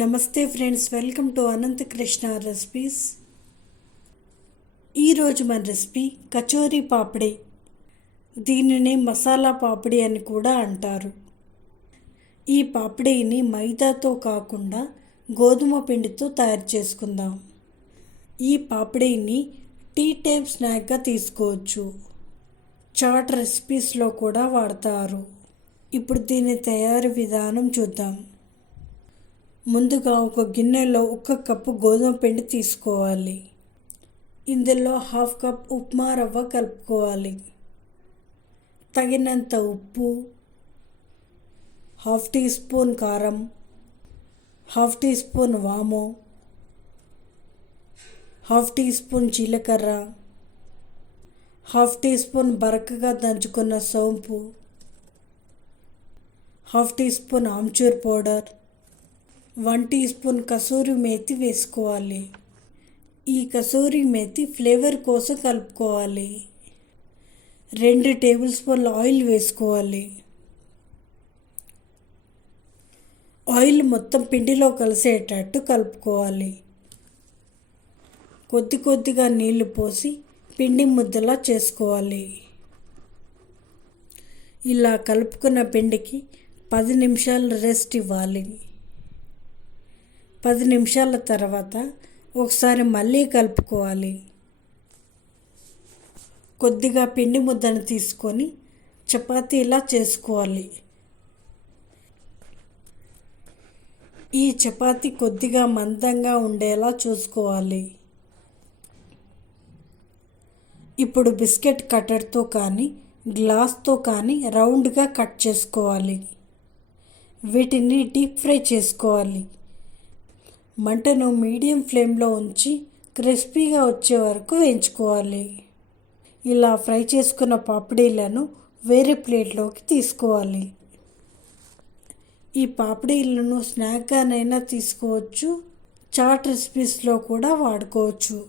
నమస్తే friends welcome to Anantha Krishna recipes. ఈరోజు మన రెసిపీ కచోరీ పాపిడి. దీనిని మసాలా పాపిడి అని కూడా అంటారు. ఈ పాపిడిని మైదాతో కాకుండా గోధుమ పిండితో తయారు చేసుకుందాం. ఈ పాపిడిని టీ టైప్ స్నాక్గా తీసుకోవచ్చు. చాట్ రెసిపీస్లో కూడా వాడతారు. ఇప్పుడు దీని తయారీ విధానం చూద్దాం. ముందుగా ఒక గిన్నెలో ఒక కప్పు గోధుమ పిండి తీసుకోవాలి. ఇందులో హాఫ్ కప్ ఉప్మా రవ్వ కలుపుకోవాలి. తగినంత ఉప్పు హాఫ్ టీ స్పూన్ కారం హాఫ్ టీ స్పూన్ వాము హాఫ్ టీ స్పూన్ జీలకర్ర హాఫ్ టీ స్పూన్ బరకగా దంచుకున్న సోంపు half teaspoon amchur powder one teaspoon kasuri methi వేసుకోవాలి. ఈ కసూరి మేతి ఫ్లేవర్ కోసం కలుపుకోవాలి. రెండు టేబుల్ స్పూన్ల ఆయిల్ వేసుకోవాలి. ఆయిల్ మొత్తం పిండిలో కలిసేటట్టు కలుపుకోవాలి. కొద్ది కొద్దిగా నీళ్ళు పోసి పిండి ముద్దలా చేసుకోవాలి. ఇలా కలుపుకున్న పిండికి పది నిమిషాలు రెస్ట్ ఇవ్వాలి. పది నిమిషాల తర్వాత ఒకసారి మళ్ళీ కలుపుకోవాలి. కొద్దిగా పిండి ముద్దను తీసుకొని చపాతీలా చేసుకోవాలి. ఈ చపాతి కొద్దిగా మందంగా ఉండేలా చూసుకోవాలి. ఇప్పుడు బిస్కెట్ కట్టర్తో కానీ గ్లాస్తో కానీ రౌండ్గా కట్ చేసుకోవాలి. వీటిని డీప్ ఫ్రై చేసుకోవాలి. మంటను మీడియం ఫ్లేమ్లో ఉంచి క్రిస్పీగా వచ్చే వరకు వేయించుకోవాలి. ఇలా ఫ్రై చేసుకున్న పాపిడీలను వేరే ప్లేట్లోకి తీసుకోవాలి. ఈ పాపిడీలను స్నాక్గానైనా తీసుకోవచ్చు చాట్ రెసిపీస్లో కూడా వాడుకోవచ్చు.